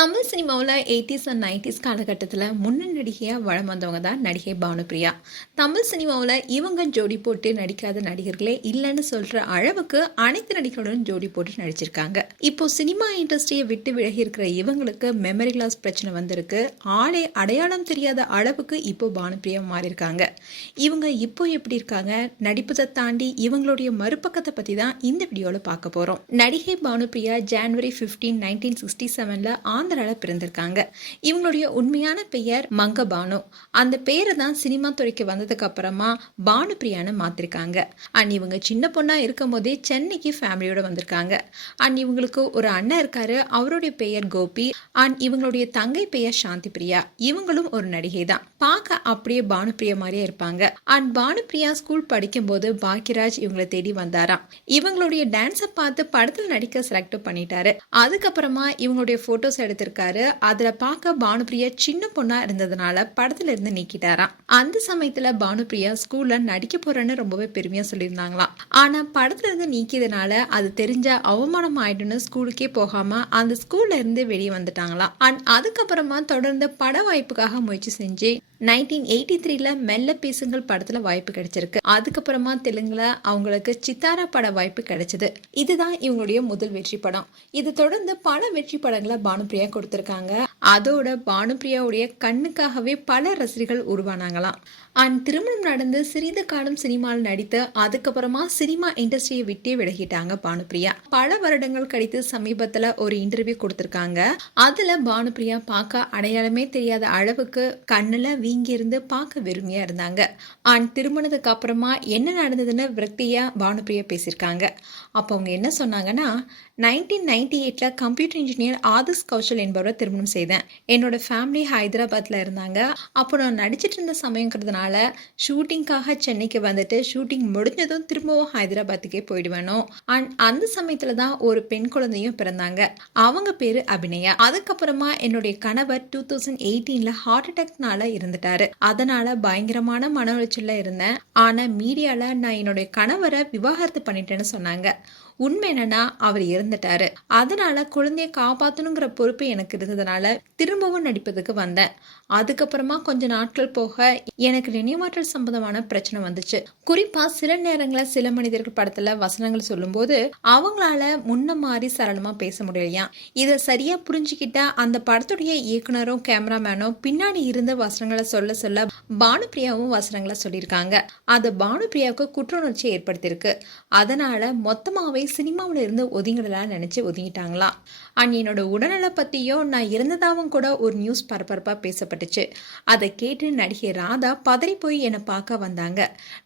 தமிழ் சினிமாவில் 80s and 90s காலகட்டத்தில் முன்னணி நடிகையாக வளம் வந்தவங்க தான் நடிகை பானுப்பிரியா. தமிழ் சினிமாவில் இவங்க ஜோடி போட்டு நடிக்காத நடிகர்களே இல்லைன்னு சொல்கிற அளவுக்கு அனைத்து நடிகர்களுடன் ஜோடி போட்டு நடிச்சிருக்காங்க. இப்போ சினிமா இண்டஸ்ட்ரியை விட்டு விலகி இருக்கிற இவங்களுக்கு மெமரி லாஸ் பிரச்சனை வந்திருக்கு. ஆளே அடையாளம் தெரியாத அளவுக்கு இப்போ பானுப்பிரியா மாறியிருக்காங்க. இவங்க இப்போ எப்படி இருக்காங்க, நடிப்பதை தாண்டி இவங்களுடைய மறுபக்கத்தை பற்றி தான் இந்த வீடியோவில் பார்க்க போகிறோம். நடிகை பானுப்பிரியா ஜனவரி 15, 1967 ஆந்திரால பிறந்திருக்காங்க. இவங்களுடைய உண்மையான பெயர் மங்கபானு. அந்த பேரை தான் சினிமா துறைக்கு வந்ததுக்கு அப்புறமா பானுப்பிரியான்னு மாத்திருக்காங்க. அண்ட் இவங்க சின்ன பொண்ணா இருக்கும் போதே சென்னைக்கு ஃபேமிலியோட வந்திருக்காங்க. அண்ட் இவங்களுக்கு ஒரு அண்ணன் இருக்காரு, அவருடைய பெயர் கோபி. அண்ட் இவங்களுடைய தங்கை பெயர் சாந்தி பிரியா. இவங்களும் ஒரு நடிகை தான். பார்க்க அப்படியே பானுப்பிரியா மாதிரியே இருப்பாங்க. அண்ட் பானுப்பிரியா ஸ்கூல் படிக்கும் போது பாக்கியராஜ் இவங்களை தேடி வந்தாராம். இவங்களுடைய டான்ஸை பார்த்து படத்தில் நடிக்க செலக்ட் பண்ணிட்டாரு. அதுக்கப்புறமா இவங்களுடைய போட்டோஸ் எடுத்திருக்காரு. அதுல பார்க்க பானுப்பிரியா சின்ன பொண்ணா இருந்ததுனால படத்துல இருந்து நீக்கிட்டாராம். அந்த சமயத்துல பானுப்பிரியா ஸ்கூல்ல நடிக்க போறேன்னு ரொம்பவே பெருமையா சொல்லியிருந்தாங்களாம். ஆனா படத்துல இருந்து நீக்கியதுனால அது தெரிஞ்ச அவமானம் ஆயிடுன்னு ஸ்கூலுக்கே போகாம அந்த ஸ்கூல்ல இருந்து வெளியே வந்துட்டாங்களாம். அண்ட் அதுக்கப்புறமா தொடர்ந்து பட வாய்ப்புக்காக முயற்சி செஞ்சு 1983ல மெல்ல பேசுங்கள் படத்துல வாய்ப்பு கிடைச்சிருக்கு. அதுக்கப்புறமா தெலுங்குல அவங்களுக்கு சித்தாரா பட வாய்ப்பு கிடைச்சது. இதுதான் இவங்களுடைய முதல் வெற்றி படம். இது தொடர்ந்து பல வெற்றி படங்களை பானுப்பிரியா கொடுத்திருக்காங்க. அதோட பானுப்பிரியாவுடைய கண்ணுக்காகவே பல ரசிகர்கள் உருவானாங்களாம். அண்ட் திருமணம் நடந்து சிறிது காலம் சினிமாவில் நடித்து அதுக்கப்புறமா சினிமா இண்டஸ்ட்ரியை விட்டே விலகிட்டாங்க பானுப்பிரியா. பல வருடங்கள் கழித்து சமீபத்துல ஒரு இன்டர்வியூ கொடுத்திருக்காங்க. அதுல பானுப்பிரியா பார்க்க அடையாளமே தெரியாத அளவுக்கு கண்ணுல வீங்கி இருந்து பார்க்க வெறுமையா இருந்தாங்க. அண்ட் திருமணத்துக்கு அப்புறமா என்ன நடந்ததுன்னு விரக்தியா பானுப்பிரியா பேசியிருக்காங்க. அப்போ அவங்க என்ன சொன்னாங்கன்னா, 1998ல கம்ப்யூட்டர் இன்ஜினியர் ஆதிஷ் கௌஷல் என்பவரை திருமணம் செய்தேன். என்னோட ஃபேமிலி ஹைதராபாத்ல இருந்தாங்க. அப்போ நான் நடிச்சிட்டு இருந்த சமயங்கிறதுனால ஷூட்டிங்காக சென்னைக்கு வந்துட்டு ஷூட்டிங் முடிஞ்சதும் திரும்பவும் ஹைதராபாத்துக்கே போயிடுவேணும். அண்ட் அந்த சமயத்துல தான் ஒரு பெண் குழந்தையும் பிறந்தாங்க. அவங்க பேரு அபிநயா. அதுக்கப்புறமா என்னுடைய கணவர் 2018ல ஹார்ட் அட்டாக்னால இருந்துட்டாரு. அதனால பயங்கரமான மன உளைச்சல்ல இருந்தேன். ஆனா மீடியால நான் என்னுடைய கணவரை விவாகரத்து பண்ணிட்டேன்னு சொன்னாங்க. உண்மை என்னன்னா அவர் இறந்துட்டாரு. அதனால குழந்தைய காப்பாற்றணுங்கிற பொறுப்பு எனக்கு இருந்ததுனால திரும்பவும் நடிப்பதுக்கு வந்தேன். அதுக்கப்புறமா கொஞ்ச நாட்கள் போக எனக்கு நினைவாற்றல் சம்பந்தமான பிரச்சனை வந்துச்சு. குறிப்பா சில நேரங்களில் சில மனிதர்கள் படத்துல வசனங்கள் சொல்லும் போது அவங்களால முன்ன மாதிரி சரளமா பேச முடியலையா. இதை சரியா புரிஞ்சுக்கிட்ட அந்த படத்துடைய இயக்குனரும் கேமராமேனும் பின்னாடி இருந்த வசனங்களை சொல்ல சொல்ல பானுப்பிரியாவும் வசனங்களை சொல்லியிருக்காங்க. அது பானுப்பிரியாவுக்கு குற்றுணர்ச்சி ஏற்படுத்தியிருக்கு. அதனால மொத்தமாவே சினிமாவில இருந்து ஒதுங்கிடலாம் நினைச்சு ஒதுங்கிட்டாங்களாம். அண்ட் என்னோட உடல்நல பத்தியும் நான் இறந்ததாவும் கூட ஒரு நியூஸ் பரபரப்பா பேசப்பட்டுச்சு. அதை கேட்டு நடிகை ராதா பதறி போய் என்னை பார்க்க வந்தாங்க.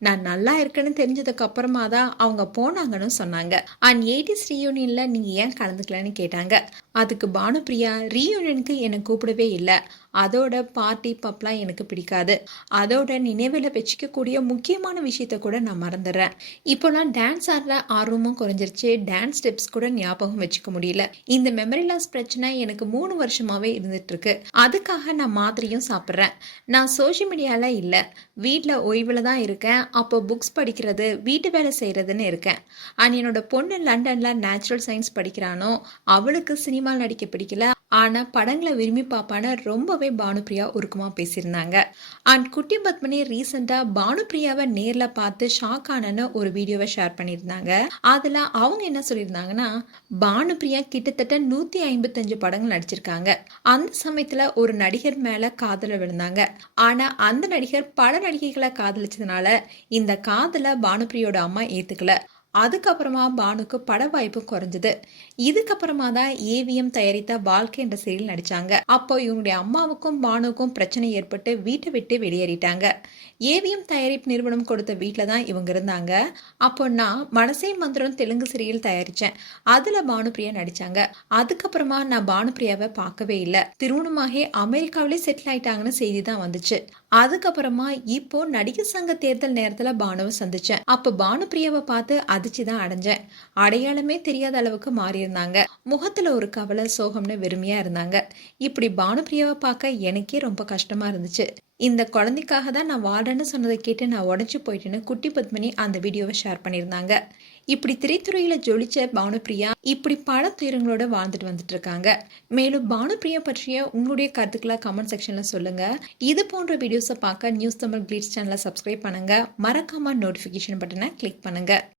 நான் நல்லா இருக்கேன்னு தெரிஞ்சதுக்கு அப்புறமா தான் அவங்க போனாங்கன்னு சொன்னாங்க. அண்ட் 80s ரீயூனியன்ல நீங்க ஏன் கலந்துக்கலன்னு கேட்டாங்க. அதுக்கு பானுப்பிரியா, ரீயூனியனுக்கு என்னை கூப்பிடவே இல்லை. அதோட பார்ட்டி பப்லாம் எனக்கு பிடிக்காது. அதோட நினைவில் வச்சுக்க கூடிய முக்கியமான விஷயத்த கூட நான் மறந்துடுறேன். இப்போலாம் டான்ஸ் ஆடுற ஆர்வமும் குறைஞ்சிருச்சு. டான்ஸ் ஸ்டெப்ஸ் கூட ஞாபகம் வச்சுக்க முடியல. இந்த மெமரி லாஸ் பிரச்சனை எனக்கு 3 வருஷமாவே இருந்துட்டு இருக்கு. அதுக்காக நான் மாத்திரையும் சாப்பிட்றேன். நான் சோஷியல் மீடியால இல்லை, வீட்டில் ஓய்வில் தான் இருக்கேன். அப்போ புக்ஸ் படிக்கிறது, வீட்டு வேலை செய்யறதுன்னு இருக்கேன். அண்ட் என்னோட பொண்ணு லண்டன்ல நேச்சுரல் சயின்ஸ் படிக்கிறானோ, அவளுக்கு சினிமா நடிக்க பிடிக்கல. ஆனா படங்களை விரும்பி பார்ப்பான ரொம்பவே பானுப்பிரியா உருக்கமா பேசியிருந்தாங்க. அண்ட் குட்டி பத்மினி ரீசெண்டா பானுப்பிரியாவை நேர்ல பார்த்து ஷாக் ஆனன்னு ஒரு வீடியோவை ஷேர் பண்ணியிருந்தாங்க. அதுல அவங்க என்ன சொல்லியிருந்தாங்கன்னா, பானுப்பிரியா கிட்டத்தட்ட 155 படங்கள் நடிச்சிருக்காங்க. அந்த சமயத்துல ஒரு நடிகர் மேல காதல விழுந்தாங்க. ஆனா அந்த நடிகர் பல நடிகைகளை காதலிச்சதுனால இந்த காதல பானுப்பிரியோட அம்மா ஏத்துக்கல. அதுக்கப்புறமா பானுக்கு பட வாய்ப்பு குறைஞ்சது. இதுக்கப்புறமா தான் ஏவிஎம் தயாரித்த வாழ்க்கை என்ற சீரியல் நடிச்சாங்க. அப்போ இவங்களுடைய அம்மாவுக்கும் பானுக்கும் பிரச்சனை ஏற்பட்டு வீட்டை விட்டு வெளியேறிட்டாங்க. ஏவிஎம் தயாரிப்பு நிறுவனம் கொடுத்த வீட்டில் தான் இவங்க இருந்தாங்க. அப்போ நான் மனசே மந்திரம் தெலுங்கு சீரியல் தயாரிச்சேன். அதுல பானுப்பிரியா நடிச்சாங்க. அதுக்கப்புறமா நான் பானுப்பிரியாவை பார்க்கவே இல்லை. திருமணமாகி அமெரிக்காவிலே செட்டில் ஆயிட்டாங்கன்னு செய்தி தான் வந்துச்சு. அதுக்கப்புறமா இப்போ நடிகர் சங்க தேர்தல் நேரத்துல பானுவை சந்திச்சேன். அப்ப பானுப்பிரியாவை பார்த்து அதிர்ச்சிதான் அடைஞ்சேன். அடையாளமே தெரியாத அளவுக்கு மாறி இருந்தாங்க. முகத்துல ஒரு கவலை, சோகம்னு வெறுமையா இருந்தாங்க. இப்படி பானுப்பிரியாவை பார்க்க எனக்கே ரொம்ப கஷ்டமா இருந்துச்சு. இந்த குழந்தைக்காக தான் நான் வாழ்றேன்னு சொன்னதை கேட்டு நான் உடஞ்சி போயிட்டேன்னு குட்டி பத்மினி அந்த வீடியோவை ஷேர் பண்ணியிருந்தாங்க. இப்படி திரைத்துறையில ஜொலிச்ச பானுப்பிரியா இப்படி பல துயரங்களோட வாழ்ந்துட்டு வந்துட்டு இருக்காங்க. மேலும் பானுப்பிரியா பற்றிய உங்களுடைய கருத்துக்களை கமெண்ட் செக்ஷன்ல சொல்லுங்க. இது போன்ற வீடியோஸை பார்க்க நியூஸ் தமிழ் கிளிட்ஸ் சேனலை சப்ஸ்கிரைப் பண்ணுங்க. மறக்காம நோட்டிஃபிகேஷன் பட்டனை கிளிக் பண்ணுங்க.